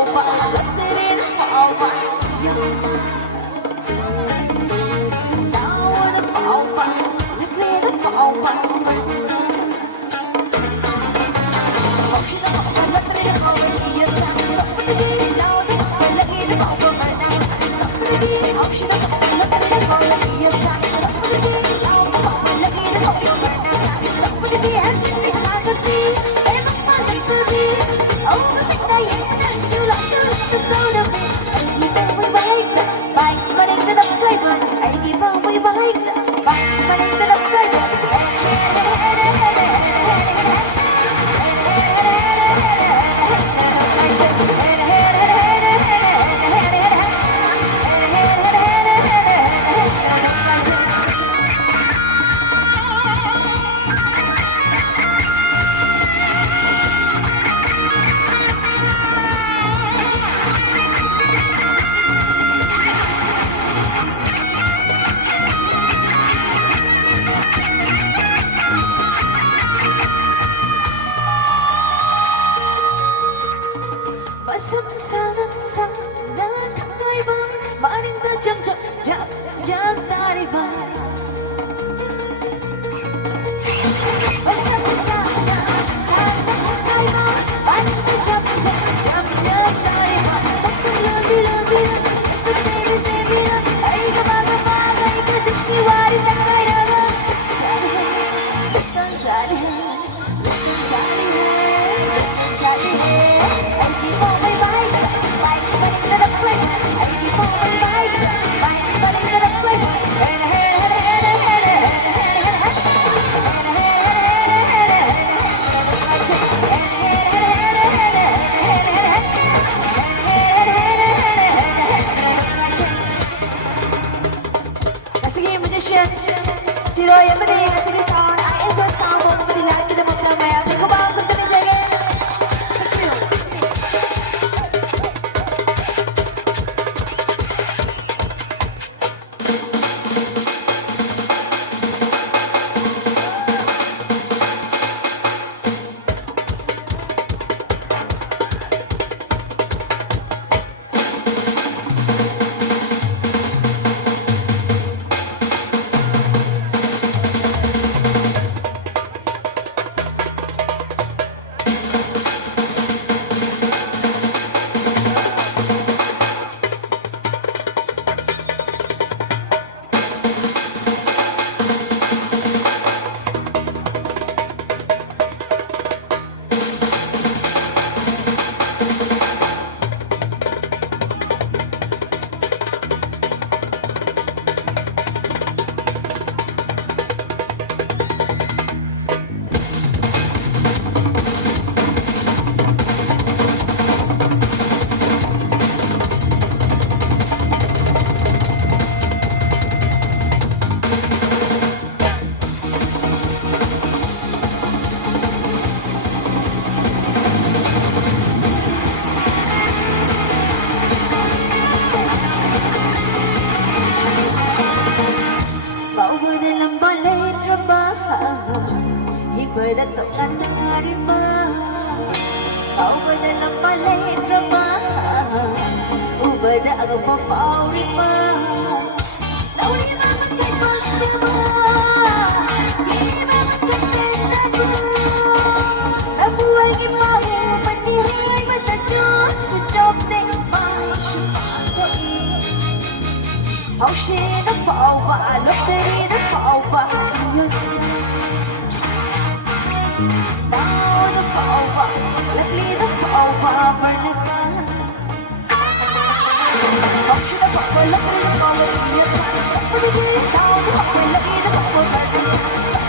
fauma, latterin fauma, yumma. Now the fauma, latterin fauma. Oxida fauma, latterin fauma, yumma. Now the fauma, latterin fauma, now. Oxida fauma, latterin fauma, yumma. Now the fauma, latterin fauma, now. Si Roy em đi sige sao ai sẽ sao một cái lại cái một lần mẹ thì có bao cái tên chơi game. Berdatangan harimau, kau berdalam balik drama, berdagang favoritmau. Tahu ni mama sembang jama, ini mama terkena. Aku lagi mahu menilai bertajuk sejauh ni mai syukur koi. Hau shi na phao ba, lúc dari na phao ba, now the fauma, luckily the fauma bernaka. Oxy the fauma, luckily the fauma bernaka. Put it in, now the fauma, luckily the fauma bernaka.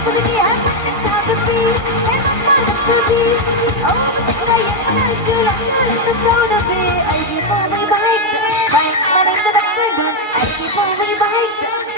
Put it in, it's not the beat, and I'm not the beat. Oh, sick of it, and I should have turned the down a bit. I keep on my bike, my name to the bike, I keep on my bike.